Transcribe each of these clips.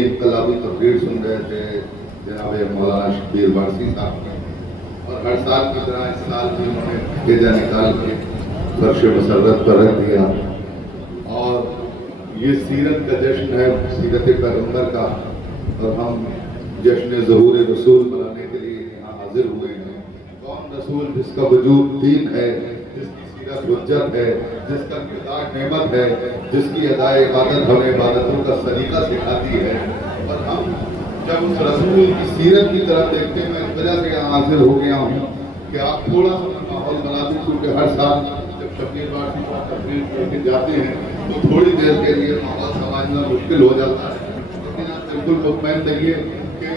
इनकलाबी तकरीर सुन रहे थे जनाब मौलाना शब्बीर वारसी साहब के, और हर साल की तरह इस साल भी उन्होंने भेजा निकाल के फर्श मसरत पर रख दिया। और ये सीरत का जश्न है, सीरत पैगम्बर का, और हम जश्न ज़हूर रसूल मनाने के लिए यहाँ हाजिर हुए हैं। कौन रसूल जिसका वजूद दीन है, जिसकी सीरत हुज्जत है, जिसका किरदार नेमत है, जिसकी अदाए इबादत हमें इबादतों का सलीका सिखाती है। और हम जब उस रसूल की सीरत की तरफ देखते हैं, मैं इस वजह से यहाँ हाजिर हो गया हूँ कि आप थोड़ा सा माहौल बना दें, क्योंकि हर साल जब शब्बीर वारसी पर तकरीर करके जाते हैं तो थोड़ी देर के लिए माहौल समझना मुश्किल हो जाता है। लेकिन आप बिल्कुल मुतमईन रहिए कि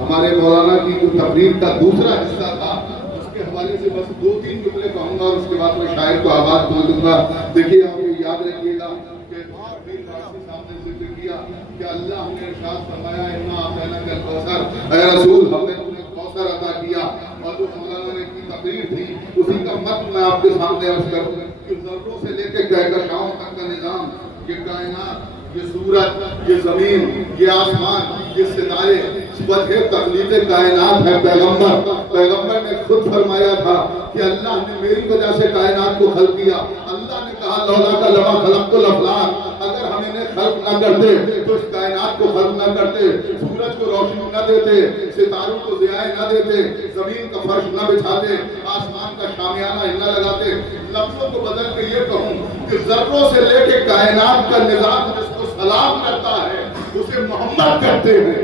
हमारे मौलाना की जो तकरीर का दूसरा हिस्सा था उसके हवाले से बस 2-3 जुमले कहूँगा और उसके बाद मैं शायर को आवाज़ बोल दूंगा। देखिए, आप ये याद रखिएगा कि शब्बीर वारसी साहब ने जिक्र किया कि अल्लाह ने इरशाद फरमाया, इन्ना अतैनाकल कौसर, ऐ रसूल हमने तुम्हें कौसर अता किया। और जो मौलाना ने की तकरीर थी उसी का मत मैं आपके सामने अर्ज करूं कि ज़र्रों से लेकर कहकशाओं तक का निजाम, ये कायनात, ये सूरज, ये जमीन, ये आसमान, ये सितारे, वजह तकलीफ कायनात है पैगंबर ने खुद फरमाया था कि अल्लाह ने मेरी वजह से कायनात को खल्क किया। अल्लाह ने कहा, लौला का लमा खलक़तुल अफ़लाक, अगर हम इन्हें खल्क न करते तो इस कायनात को खल्क न करते, सूरज को रोशनी न देते, सितारों को ज़ियाएं न देते, जमीन का फर्श न बिछाते, आसमान का शामियाना न लगाते। लफ्जों को बदल के ये कहूँ कि जर्रों से लेके कायनात का निजाम जिसको सलाम करता है उसे मोहम्मद करते हैं।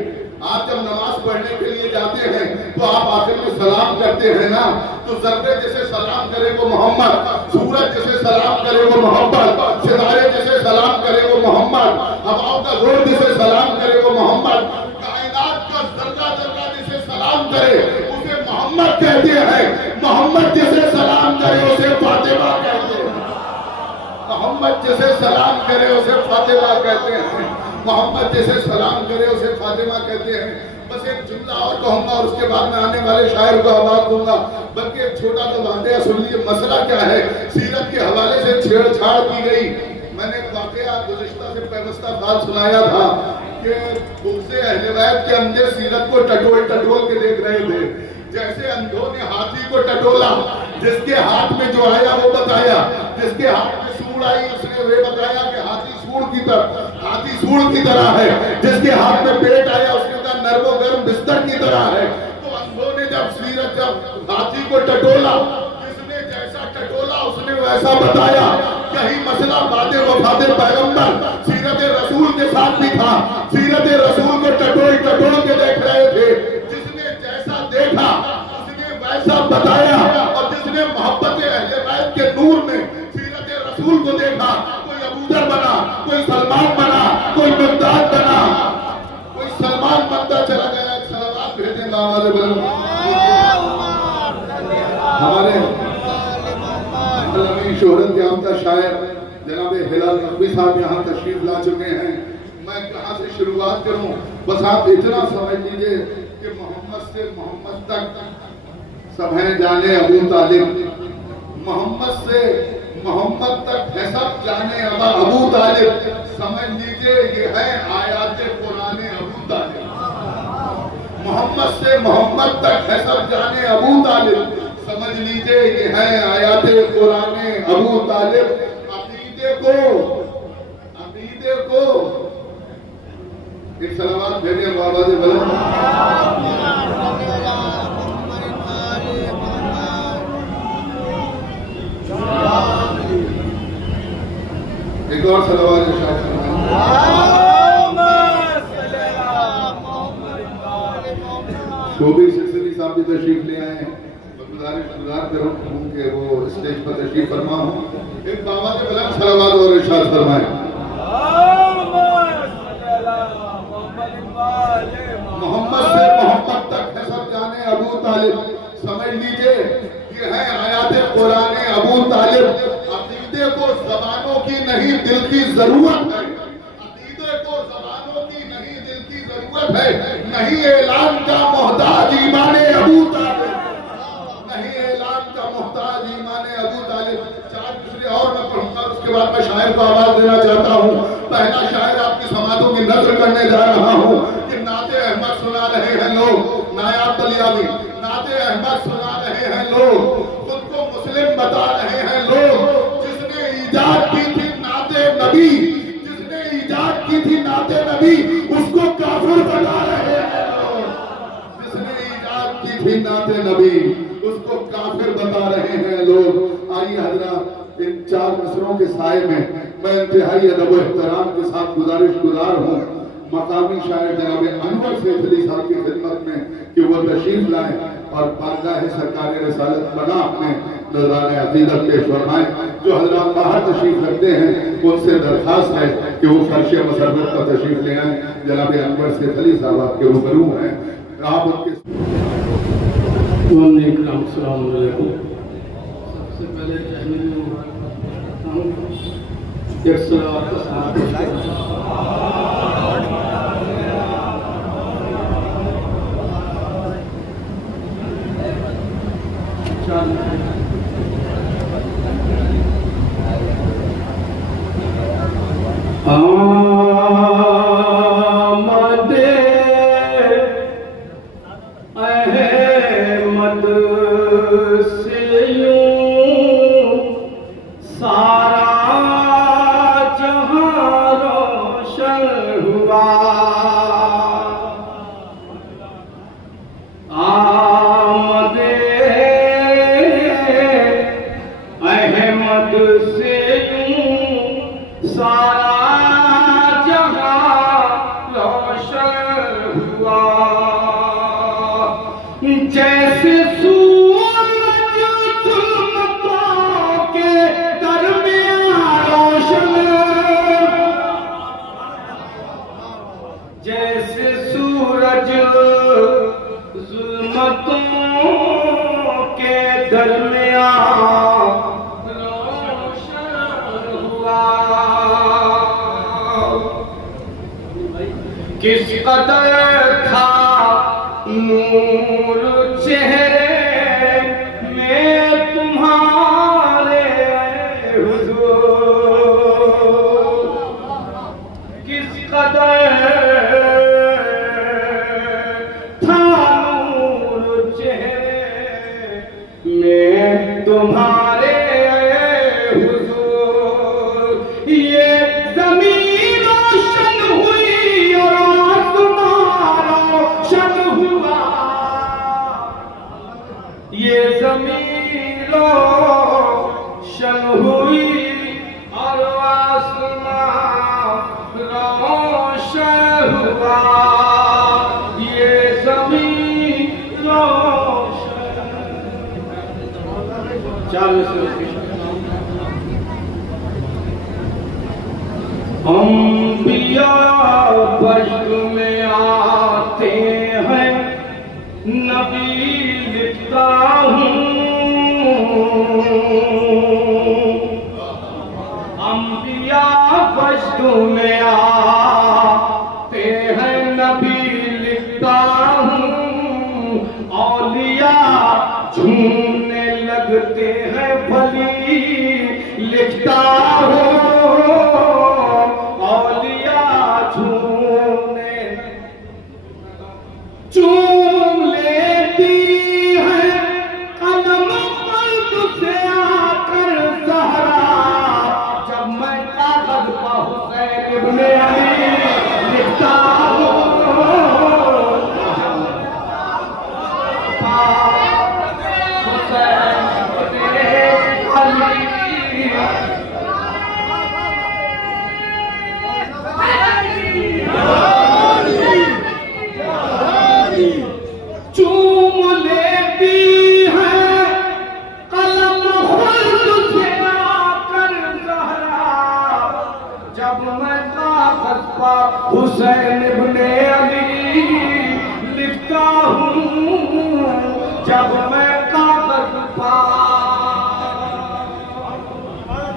आप जब नमाज पढ़ने के लिए जाते हैं तो आप आखिर में सलाम करते हैं ना, तो जर्रे जैसे सलाम करे वो मोहम्मद, सूरज जैसे सलाम करे वो मोहम्मद, सितारे जैसे सलाम करे वो मोहम्मद, हवाओं का जोर जैसे सलाम करे वो मोहम्मद, कायनात का जर्रा जर्रा जैसे सलाम करे उसे मोहम्मद कहते हैं। मोहम्मद जैसे सलाम करे उसे फातिमा कहते हैं। मोहम्मद जैसे सलाम करे उसे फातिमा कहते हैं। मोहम्मद जैसे सलाम करे उसे फातिमा कहते हैं। बस एक जुमला और कहूंगा और उसके बाद में आने वाले शायर को आवाज दूंगा। बल्कि एक छोटा सा वाक़या सुन लीजिए। मसला क्या है, सीरत के हवाले से छेड़छाड़ की गई। मैंने वाक़या गुज़िश्ता से पैवस्ता साल सुनाया था कि बुग़्ज़े अहले बैत के अंधे सीरत को टटोल के देख रहे थे। जैसे अंधों ने हाथी को टटोला, जिसके हाथ में जो आया वो बताया, जिसके हाथ में सूंड आई उसने वे बताया कि हाथी सूंड की तरह है, जिसके हाथ में पेट आया उसने कहा नर्मो गर्म बिस्तर की तरह है। तो अंधों ने जब हाथी को टटोला, जिसने जैसा टटोला उसने वैसा बताया। यही मसला बादे वफादे पैगंबर सीरत रसूल के साथ भी था। सीरत रसूल को टटोल के देख रहे थे। जिसने जैसा देखा उसने वैसा बताया, और जिसने मोहब्बत अहले बैत के नूर में सीरत रसूल को देखा, कोई अबूजर बना, कोई सलमान बना, कोई मुमताज बना, कोई सलमान बनता चला गया। सलावत भेजेंगे हमारे शोहरत याफ्ता शायर जनाब हिलाल नकवी साहब यहाँ तशरीफ ला चुके हैं। मैं कहाँ से शुरुआत करूँ, बस आप इतना समझ लीजिए कि मोहम्मद से मोहम्मद तक सब हैं जाने अबू तालिब। मोहम्मद से मोहम्मद तक है सब जाने अबू तालिब। समझ लीजिए ये है आयात कुरान अबू तालिब। मोहम्मद से मोहम्मद तक है सब जाने अबू तालिब। समझ लीजिए ये है आयात कुरान अबू तालिब। अकीदे को एक सलावत भेजे आवाज़ बुलंद। एक और सलावत इरशाद शोभी सिलसिली साहब भी तशरीफ ले आए हैं। गुजारिश करूं कि वो स्टेज पर तशरीफ फरमा हो। एक बाबा के बुलंद सलावत और इरशाद फरमाएं। मोहम्मद से मोहम्मद तक है सब जाने अबू तालिब। समझ लीजिए ये है आयात कुरान अबू तालिब। अकीदे को ज़बानों की नहीं दिल की जरूरत है। अकीदे को ज़बानों की नहीं दिल की जरूरत है। नहीं ऐलान का मोहताज ईमान अबू तालिब। नहीं ऐलान का मोहताज ईमान अबू तालिब। चार दूसरे और मैं पढ़ूंगा, उसके बाद मैं शायर को आवाज देना चाहता हूँ। पहला शायर आपकी समाधों की नस्ल करने जा रहा हूँ कि नाते अहमद सुना रहे हैं लोग, नायाब बलियावी नाते अहमद सुना रहे हैं लोग, खुद को मुस्लिम बता रहे हैं लोग। जिसने ईजाद की थी नाते नबी, जिसने ईजाद की थी नाते नबी, उसको काफिर बता रहे हैं लोग। जिसने ईजाद की थी नाते नबी, उसको काफिर बता रहे हैं लोग। आइए हजरात, इन 4 मिसरों के साए में मैं इंतहाई अदब व एहतराम के साथ गुजार हूँ मकामी शायर जनाब अनवर सैफ अली साहब की खिदमत में कि वो तशरीफ लाएं और बारगाह सरकार रिसालत पनाह में नजराने अकीदत पेश फरमाएं। जो हजरात बाहर तशरीफ रखते हैं उनसे दरखास्त है कि वो फर्श मसरत का तशरीफ ले आए। जनाब अनवर सैफ अली साहब आपके रूबरू हैं, आप उनके। सबसे पहले एक सलावत का किस कदर था नूर चेहरे में तुम्हारे हुजूर, किस कदर था नूर चेहरे में तुम्हारे हुजूर। ये जमीन रोशन हुई और आसमान रोशन हुआ, ये जमीन रोशन हुई और आसमान रोशन हुआ, ये जमीन रोशन। अंबिया बश्त में आते हैं, नबी लिखता हूँ। अंबिया बश्त में आते हैं, नबी लिखता हूँ। औलिया झूमने लगते हैं, भली लिखता हूँ। चूम लेती है कलम कल्ब से आकर ज़हरा, जब मैं कागज़ पर हुसैन इब्ने अली लिखता हूँ। चूम लेती है कलम खुद से आकर ज़हरा, जब मैं कागज़ पर हुसैन इब्ने अली लिखता हूँ। जब मैं कागज़ पर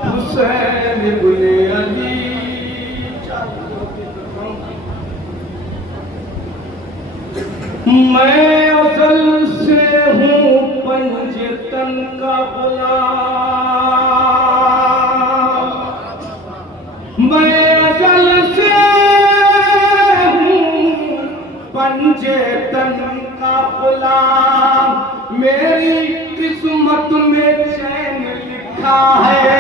हुसैन इब्ने अली। मैं अज़ल से हूँ पंजतन का गुलाम, मैं अज़ल गुलाम मेरी किस्मत में चैन लिखा है,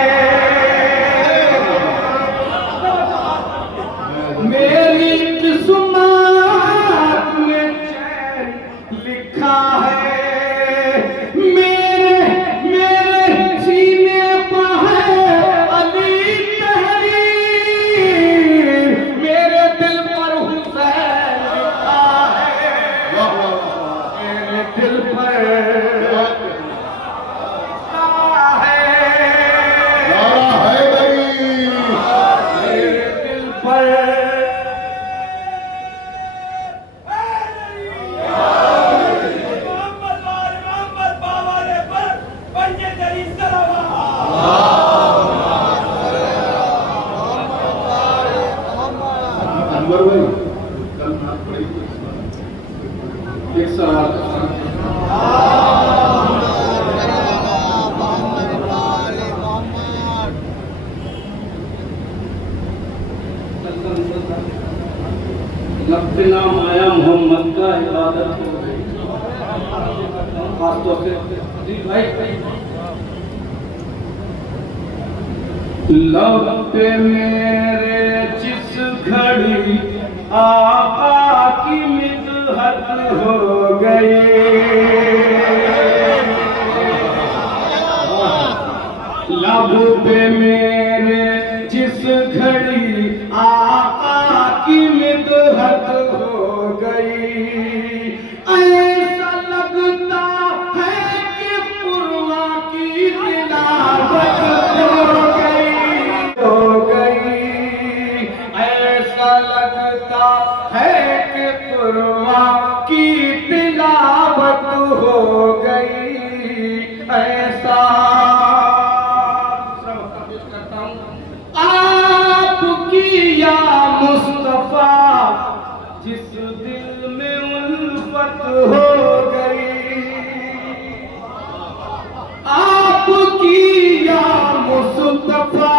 मेरी किस्मत में चैन लिखा है, मेरे सीने पर है अली तहरीर, मेरे दिल पर हुसैन लिखा है, मेरे दिल पर लफ्ज़ आया मोहम्मद का इबादत हो गई। खासतौर से भाई लब पे मेरे जिस घड़ी आका की मिदहत हो गई, लब पे मेरे जिस घड़ी आका की मिदहत हो गई, ऐसा लगता है कि पुरवा की तिलावत हो गई, ऐसा लगता है कि पुरवा की तिलावत हो गई, ऐसा आपकी या मुस्तफा जिस दिल में उल्फत हो गई, आपकी या मुस्तफा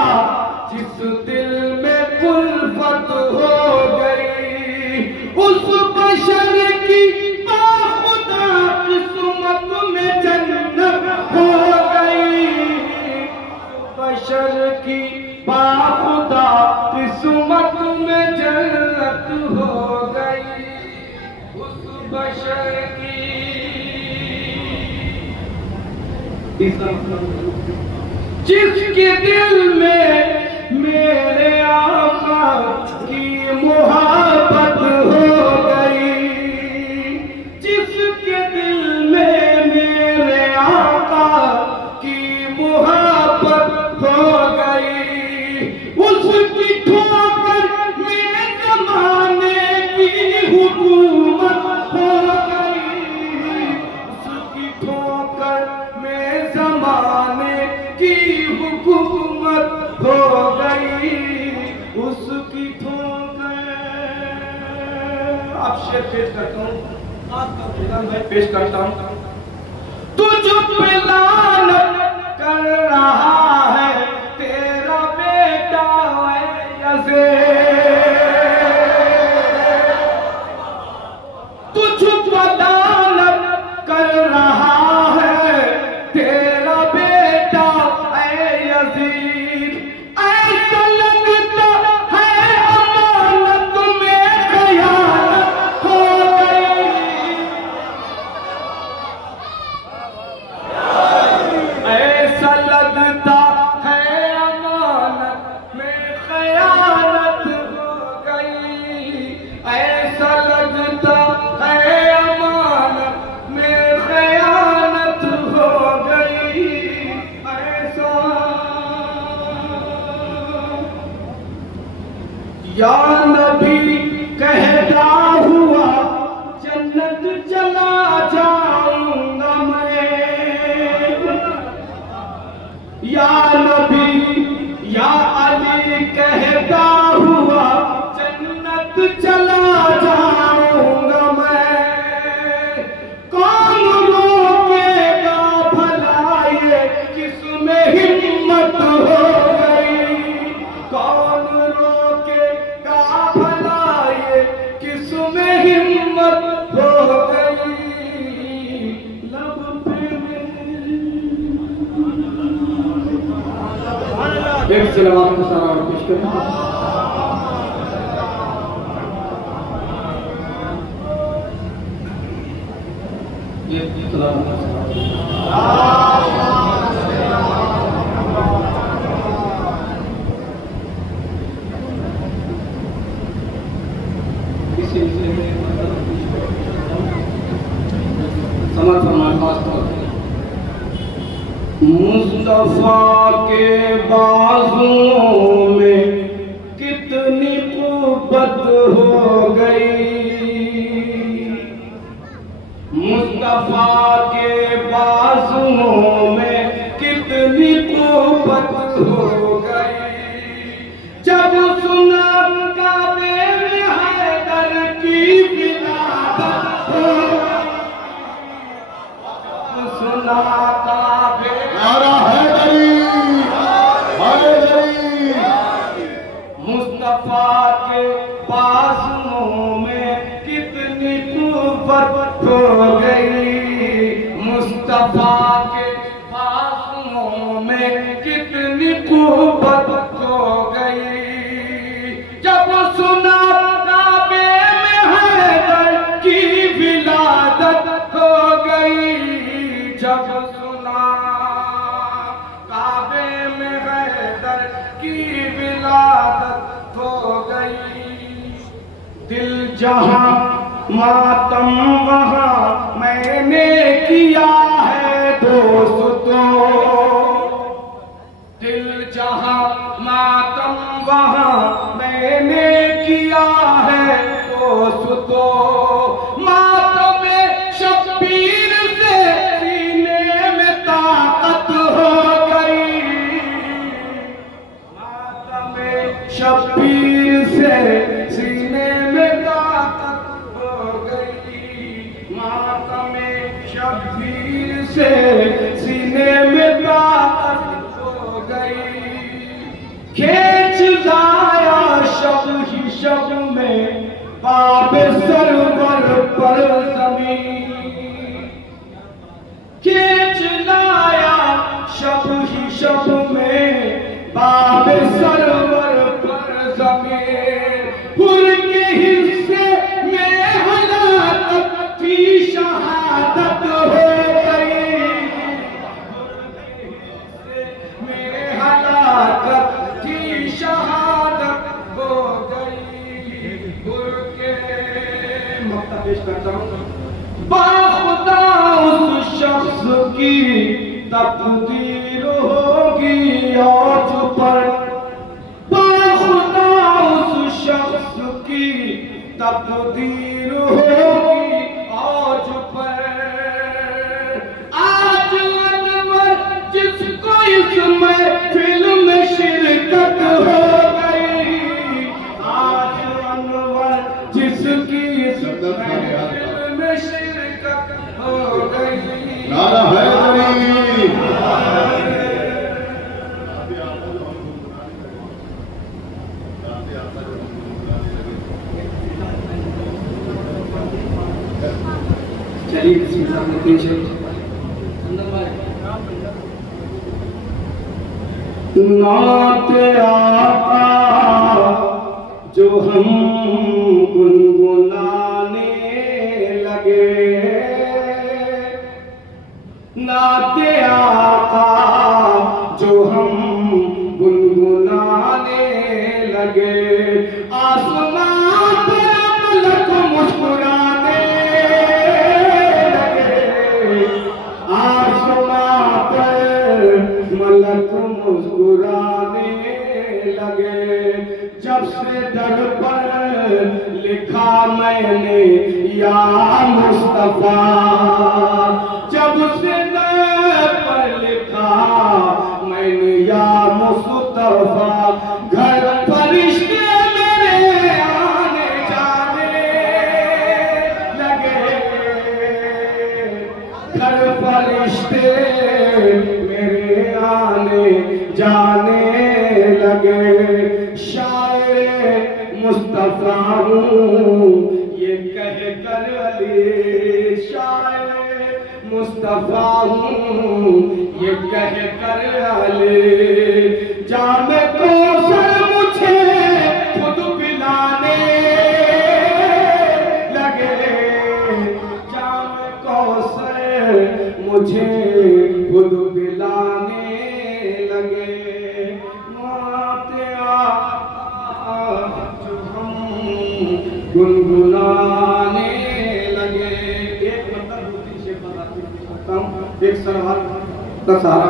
जिस दिल में उल्फत हो गई, उस बशर की बाखुदा किस्मत में जन्नत हो गई, बशर की बाखुदा किस्मत में जन्नत हो गई, उस बशर की जिसके दिल में मेरे आका की मोहब्बत हो गई, जिसके दिल में मेरे आका की मोहब्बत हो गई, उसकी ठोकर में ज़माने की हुकूमत हो गई, उसकी ठोकर में ज़माने की हुकूमत हो गई, उसकी ठोकर। अब शेर पेश करता हूँ, मैं पेश करता हूँ। तुझ पे लानत कर रहा है तेरा बेटा यज़ीद, तुझ पे लानत कर रहा है तेरा बेटा यज़ीद, ऐसा लगता है अमानत में खयानत हो गई, ऐसा लगता है अमानत में खयानत हो गई, ऐसा लगता है अमानत में खयानत हो गई, ऐसा या नबी कहता हुआ जन्नत चला जाऊंगा मैं, या नबी या अली कहता हुआ जन्नत चला जाऊंगा मैं, कौन रोकेगा भला ये किसमें हिम्मत हो गई, कौन रोकेगा भला ये किसमें हिम्मत हो गई, सलावत का सारा और पेश करें। ये सलावत का मुस्तफा के बाजुओं में कितनी कुव्वत हो गई, मुस्तफा के बाजुओं में कितनी कुव्वत हो गई। जब सुना काबे में हैदर की विलादत हो, सुना काबे मुस्तफा के बाजुओं में कितनी कुव्वत हो गई, मुस्तफा के बाजुओं में कितनी कुव्वत हो गई। जब सुना काबे में हैदर की विलादत हो गई, जब सुना काबे में हैदर की विलादत हो गई। दिल जहां मातम वहां मैंने किया है दोस्तों, दिल जहां मातम वहां मैंने किया है दोस्तों। मातम शब्बीर से सीने में ताकत हो गई, मातम शब्बीर से सीने में ताकत हो गई, मातम शब्बीर से सीने में ताकत हो गई। खेच लाया शब ही शब में बाबे सरवर पर ज़मीन, खेच लाया शब ही शब में बाबे सरवर पर ज़मीन। हुर के हिस्से में हलाकत थी शहादत हो गई, में हलाकत थी शहादत हो गई। हुर के मक्ता पेश करता हूँ। बाखुदा उस शख्स की तकदीर होगी औज पर, बाखुदा उस शख्स की तकदीर होगी औज पर। आज अनवर जिसको इसमें फिल्म में शिरकत हो गई, आज अनवर जिसकी इसमें फिल्म में शिरकत हो गई। नारा हैदरी। चलिए किसी सामने पेश है। नाते आका जो हम गुनगुनाने लगे, नाते आका जो हम गुनगुनाने लगे। आसमां पर मलक मुस्कुराने लगे, आसमां पर मलक मुस्कुराने लगे। जब से दर पर लिखा मैंने या मुस्तफा, जब से दर पर लिखा मैंने या मुस्तफा, घर फरिश्ते मेरे आने जाने लगे, घर फरिश्ते मेरे आने जाने लगे। शायर मुस्तफा हूँ ये कह कर अली, शायर मुस्तफा हूँ ये कह कर अली। जामे कौशल मुझे खुद पिलाने लगे, जामे कौशल मुझे खुद पिलाने लगे। माते आज हम गुनगुनाने लगे। एक मतलब दूसरी से बताता हूँ, एक सवाल का सारा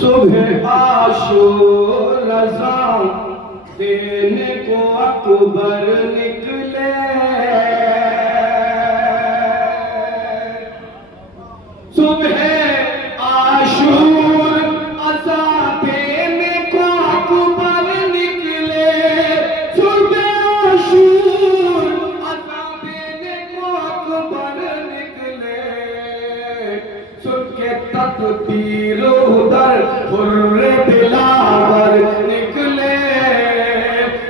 सुबह आशूर रज़ा देने को अकबर निकले, सुबह आशूर रज़ा देने को अकबर निकले, सुबह आशूर रज़ा देने को अकबर निकले। सुन के तकदीर उधर हुर्रे दिलावर निकले,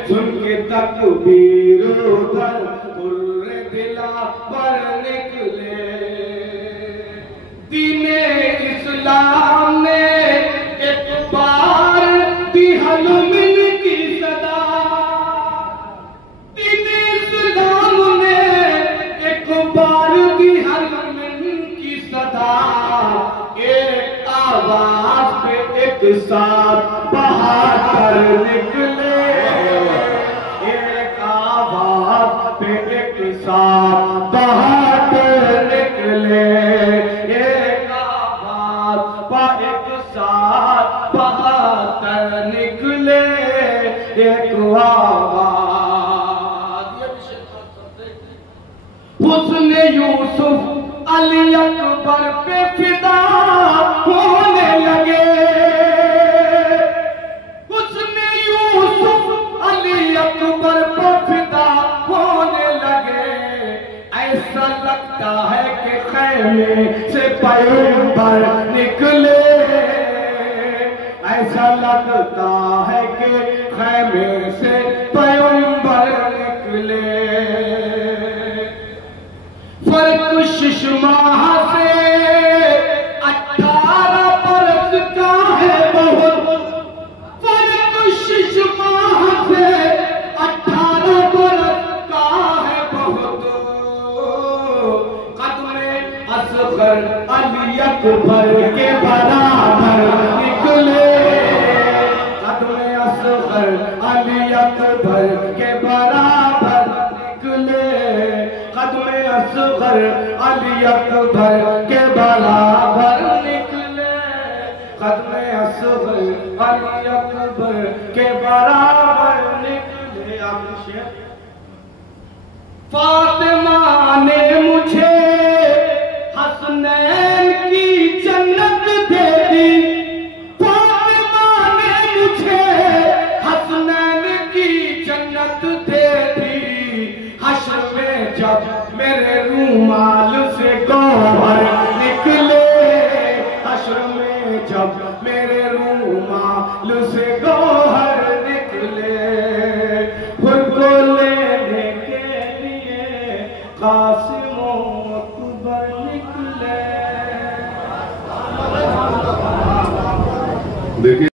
सुन के तकदीर उधर हुर्रे दिलावर निकले। दीने इस्लाम ने एक बार दी हलमिन की सदा, दीने इस्लाम ने एक बार दी हलमिन की सदा। एक आवाज पे एक साथ बहाकर निकले, एक आवाज पे एक साथ बहाकर निकले, एक आवाज पे एक साथ बहाकर निकले, एक आवाज। हुस्न यूसुफ अली अकबर पे फिदा होने लगे, हुस्न यूसुफ अली अकबर पे फिदा होने लगे। ऐसा लगता है कि खैमे से पैगंबर निकले, ऐसा लगता है कि खैमे से पैगंबर निकले। फर्क शिशमाह से 18 बरस का है बहुत, फर्क शिशमाह से 18 बरस का है बहुत। कदमे असगर अली अकबर के बराबर निकले, कदमे असगर अली अकबर के बराबर निकले, कदमे असगर अली अकबर के बराबर निकले, कदमे असगर अली अकबर के बराबर निकले। फातिमा ने मुझे हसनैन की जन्नत दे दी, फातिमा ने मुझे हसनैन की जन्नत दे दी। हश्र में जब मेरे रूमाल से गौहर निकले, हश्र में जब मेरे रूमाल से गौहर निकले, उनको लेने के लिए कासिम अकबर निकले। देखिए